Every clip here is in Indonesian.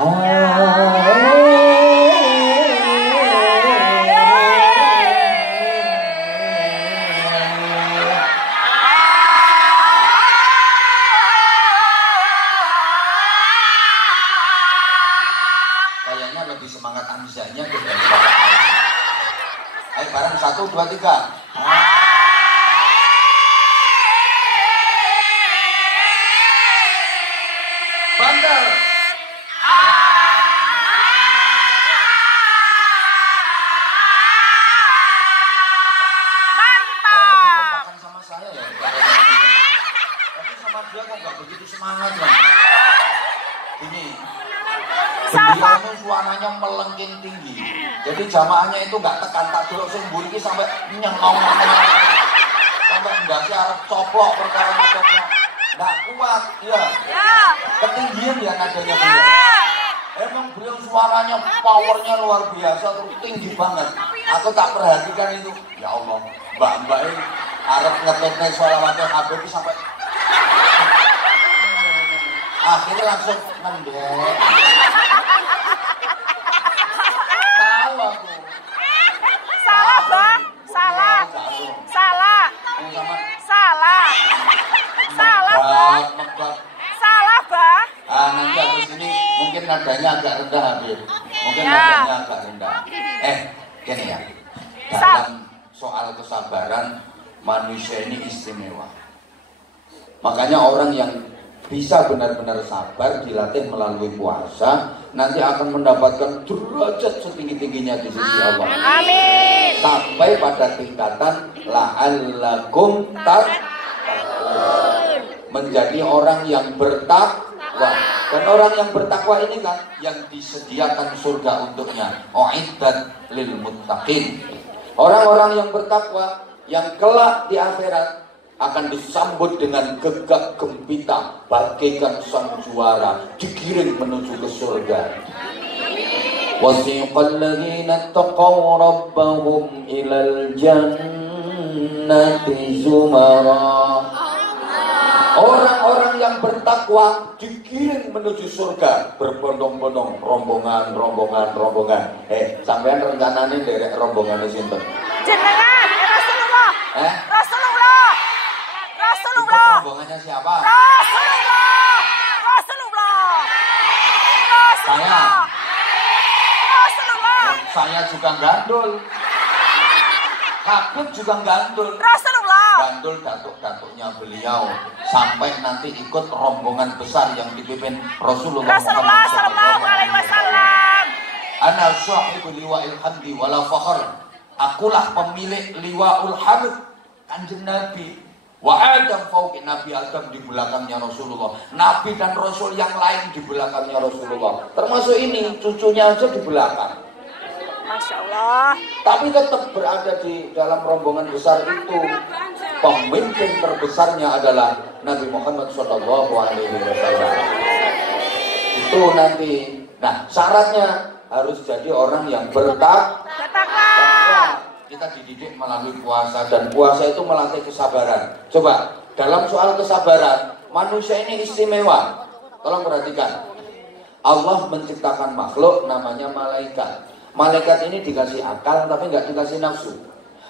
Kayaknya lebih semangat Hamzahnya dibanding Bapak Alam. Ayo bareng 1, 2, 3. Bandel. Mantap. Makan sama saya ya. Tapi sama dia kok nggak begitu semangat lah. Ini. Beliau itu suaranya melengking tinggi. Jadi jamaahnya itu nggak tekan tak dulu sembur ini sampai nyengong. Sampai enggak sih harus coplok perkara coplok. Nggak kuat, ya. Ketinggian ya nadanya beliau. Emang beliau suaranya powernya luar biasa, terus tinggi banget. Aku tak perhatikan itu. Ya Allah, mbak-mbak ini harus ngetutnya sholawatnya Habib sampai akhirnya langsung mendek. Tahu aku. Salah, Bah. Salah. Salah. Salah. Salah, Bah. Salah, Bah. Nanti habis ini mungkin nadanya agak rendah Habib. Mungkin nadanya agak rendah. Gini ya. Dalam soal kesabaran manusia ini istimewa. Makanya orang yang bisa benar-benar sabar dilatih melalui puasa nanti akan mendapatkan derajat setinggi-tingginya di sisi Allah. Amin. Sampai pada tingkatan la'allakum tattaqun, menjadi orang yang bertakwa. Dan orang yang bertakwa ini kan yang disediakan surga untuknya. Uiddat lil muttaqin. Orang-orang yang bertakwa yang kelak di akhirat akan disambut dengan gegap gempita bagaikan sang juara, digiring menuju ke surga. Wasiqal ladzina taqaw rabbahum ilal jannati zumara. Orang-orang yang bertakwa digiring menuju surga berbondong-bondong, rombongan. Sampean rencananya derek rombongan sinten? Jenengan Rasulullah. Rasulullah. Rombongannya siapa? Saya juga gandul. Habib juga gandul. Rasulullah. Gandul datuk-datuknya beliau sampai nanti ikut rombongan besar yang dipimpin Rasulullah Sallallahu Alaihi Wasallam. Ana sahibul liwa'il hamdi wala fakhr. Akulah pemilik liwa'ul hamd, Kanjeng Nabi. Wa Adam fauqi Nabi Adam di belakangnya Rasulullah. Nabi dan Rasul yang lain di belakangnya Rasulullah. Termasuk ini cucunya aja di belakang. Masya Allah. Tapi tetap berada di dalam rombongan besar itu. Pemimpin terbesarnya adalah Nabi Muhammad SAW. Itu nanti. Nah, syaratnya harus jadi orang yang bertakwa. Kita dididik melalui puasa, dan puasa itu melatih kesabaran. Coba, dalam soal kesabaran, manusia ini istimewa. Tolong perhatikan. Allah menciptakan makhluk namanya malaikat. Malaikat ini dikasih akal tapi nggak dikasih nafsu.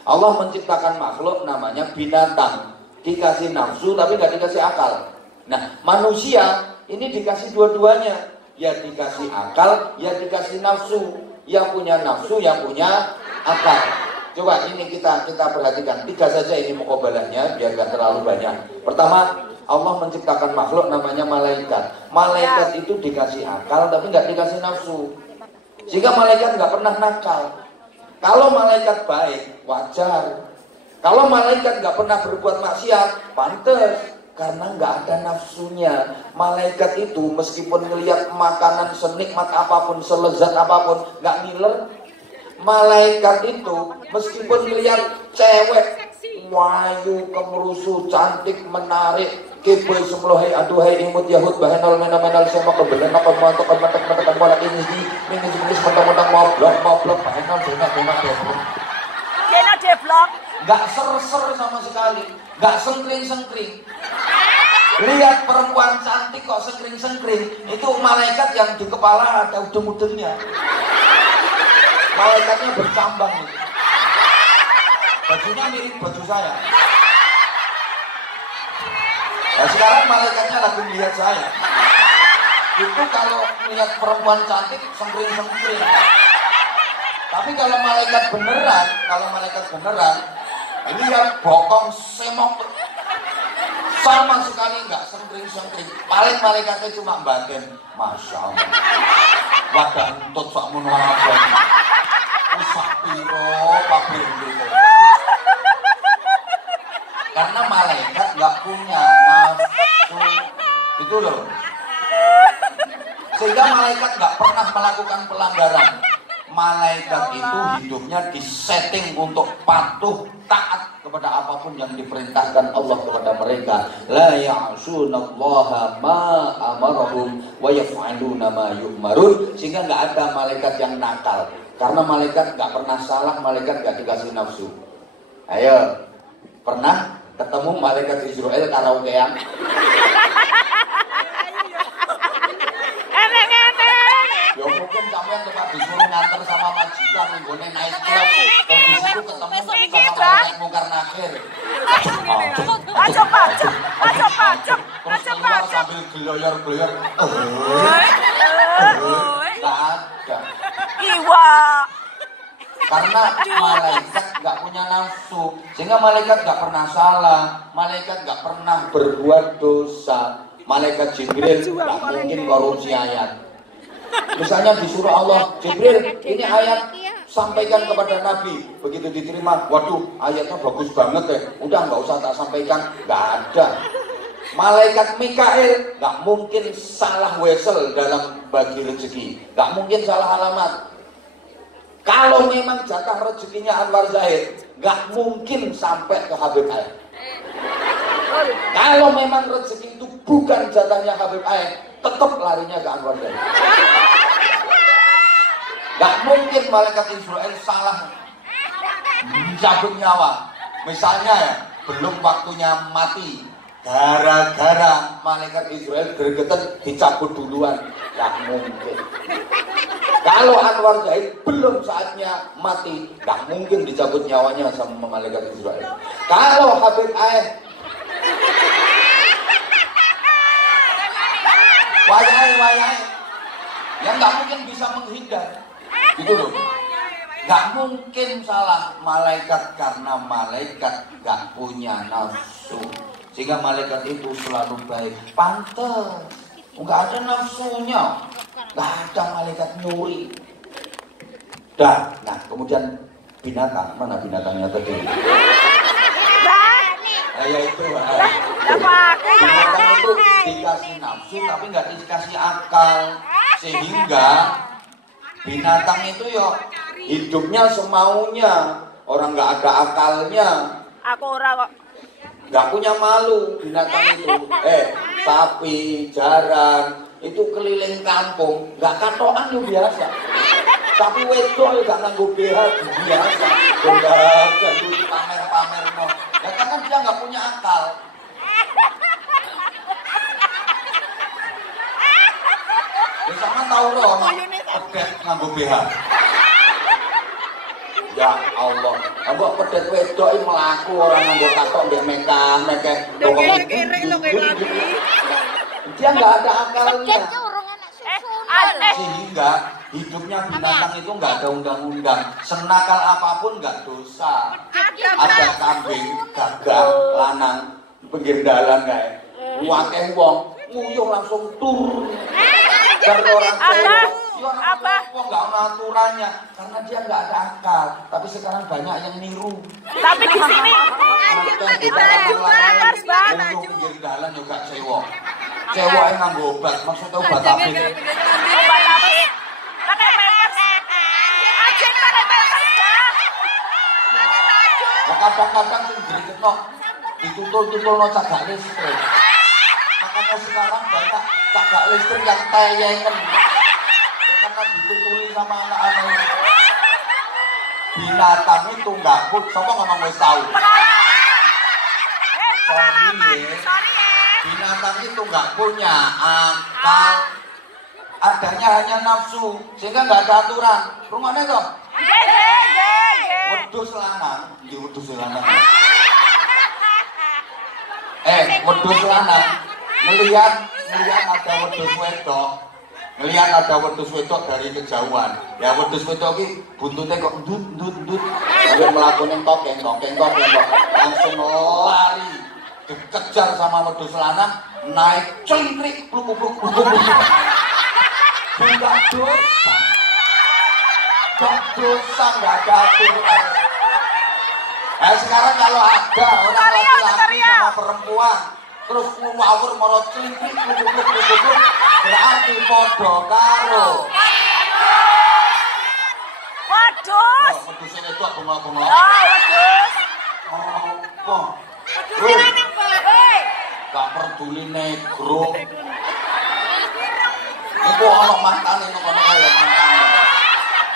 Allah menciptakan makhluk namanya binatang, dikasih nafsu tapi nggak dikasih akal. Nah, manusia ini dikasih dua-duanya. Ya dikasih akal, ya dikasih nafsu. Yang punya nafsu, yang punya akal. Coba ini kita perhatikan, 3 saja ini muqabalahnya biar gak terlalu banyak. Pertama, Allah menciptakan makhluk namanya malaikat. Malaikat itu dikasih akal tapi nggak dikasih nafsu, sehingga malaikat nggak pernah nakal. Kalau malaikat baik, wajar. Kalau malaikat nggak pernah berbuat maksiat, pantas, karena nggak ada nafsunya. Malaikat itu meskipun ngelihat makanan senikmat apapun, selezat apapun, nggak ngiler. Malaikat itu meskipun melihat cewek wayu, kemerusu, cantik, menarik, keboy semlohai, aduhai imut yahud bahenol menal semok kebelen apa mantok mentek bola ini mentang-mentang moblok bahenol denak deblok. Nggak ser sama sekali, nggak sengkring. Lihat perempuan cantik kok sengkring-sengkring, itu malaikat yang di kepala ada udeng-udengnya. Malaikatnya bercambang itu. Bajunya mirip baju saya. Nah sekarang malaikatnya lagi melihat saya. Itu kalau melihat perempuan cantik sengkring-sengkring. Tapi kalau malaikat beneran, ini ya bokong semok. Sama sekali nggak sengkring-sengkring. Paling malaikatnya cuma bagian, Masya Allah. Wadah entut sak mono abang. Usak piro pabrik gitu. Karena malaikat nggak punya nafsu. Itu loh. Sehingga malaikat nggak pernah melakukan pelanggaran. Malaikat itu hidupnya disetting untuk patuh taat kepada apapun yang diperintahkan Allah kepada mereka. La ya'sunallaha ma amarahum wa yaf'aluna ma yu'marun. Sehingga nggak ada malaikat yang nakal. Karena malaikat nggak pernah salah, malaikat nggak dikasih nafsu. Ayo, pernah ketemu malaikat Israel karaokean? Ya mungkin sampean tempat disuruh nganter sama majikan nggone naik klub, dan di situ ketemu sama malaikat mungkar nakir. Terus keluar sambil geloyor-geloyor. Tak ada. Iwa. Karena malaikat nggak punya nafsu, sehingga malaikat nggak pernah salah, malaikat nggak pernah berbuat dosa. Malaikat Jibril nggak mungkin korupsi ayat. Misalnya disuruh Allah, Jibril, ini ayat sampaikan kepada Nabi. Begitu diterima, waduh ayatnya bagus banget ya, udah nggak usah tak sampaikan. Nggak ada. Malaikat Mikail nggak mungkin salah wesel dalam bagi rezeki, nggak mungkin salah alamat. Kalau memang jatah rezekinya Anwar Zahid, nggak mungkin sampai ke Habib Ain. Kalau memang rezeki itu bukan jatahnya Habib Ain, tetap larinya ke Anwar Zahid. Gak mungkin malaikat Israel salah mencabut nyawa. Misalnya ya, belum waktunya mati, gara-gara malaikat Israel gregetan dicabut duluan. Gak mungkin. Kalau Anwar Zahid belum saatnya mati, gak mungkin dicabut nyawanya sama malaikat Israel. Kalau Habib Ain wayai yang nggak mungkin bisa menghindar, gitu loh. Nggak mungkin salah malaikat karena malaikat nggak punya nafsu, sehingga malaikat itu selalu baik. Pantes, nggak ada nafsunya, nggak ada malaikat nyuri. Nah, kemudian binatang, mana binatangnya tadi? Ya itu, binatang itu dikasih nafsu tapi nggak dikasih akal, sehingga binatang itu ya hidupnya semaunya, orang nggak ada akalnya. Aku ora kok. Nggak punya malu binatang itu. Sapi, jaran itu keliling kampung, nggak katokan lu biasa. Tapi wedok gak nganggo BH biasa. Enggak dulu pamer-pamer no. Ya karena dia nggak punya akal. Ya sama tahu loh, pedet nganggo BH. Ya Allah, ambok pedet wedok iki mlaku orang nganggo katok mbek mekeh. Dia nggak ada akalnya. Sehingga hidupnya binatang itu nggak ada undang-undang. Senakal apapun nggak dosa. Ada kambing, gagak, lanang, pinggir dalan kayak wakeh wong nguyuh langsung tur. Dan orang cewek, wong nggak ada aturannya karena dia nggak ada akal. Tapi sekarang banyak yang niru. Tapi di sini harus banget. Pinggir dalan juga cewek. Cewek yang nganggo obat, maksudnya obat apa itu? Obat apa? Pakai pampers. Ajen pakai pampers dah. Kadang-kadang sing gregetno ditutul-tutulno cagak listrik. Makanya sekarang banyak cagak listrik yang tayengen. Karena ditutuli sama anak-anak. Binatang itu nggak put, sapa ngomong wis tahu. Sorry ya. binatang itu nggak punya akal, adanya hanya nafsu, sehingga nggak ada aturan. Rumahnya toh? Wedhus lanang, di wedhus lanang. Wedhus lanang melihat ada wedhus wedok, dari kejauhan. Ya wedhus wedok ini buntutnya kok ndut, sambil melakukan tokeng, langsung lari, dikejar sama wedhus lanang, naik cengkrik, pluk. Dosa nggak ada aturan. Sekarang kalau ada orang laki-laki sama perempuan terus ngawur moro celimpik pluk, berarti podo karo Wedhus. wedhus ini tuh bunga-bunga. Wedhus. Apa? Gak peduli negro. Iku ana mantane kono kaya mantane.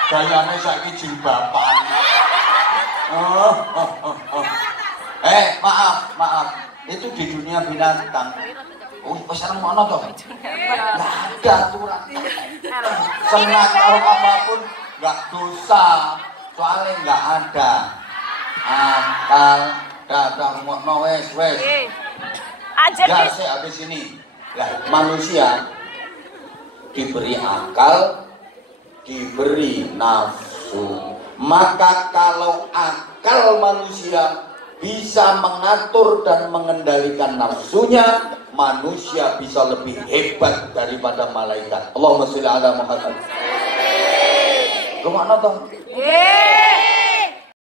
Gayane saiki jilbaban. Maaf. Itu di dunia binatang. Wis remono to. Enggak ada aturan. Senang karo apapun enggak dosa. Soalnya enggak ada akal. Datang ngono wis. Ya, saya habis ini. Lah, manusia diberi akal, diberi nafsu. Maka kalau akal manusia bisa mengatur dan mengendalikan nafsunya, manusia bisa lebih hebat daripada malaikat. Allahumma sholli ala Muhammad. Rumah nonton.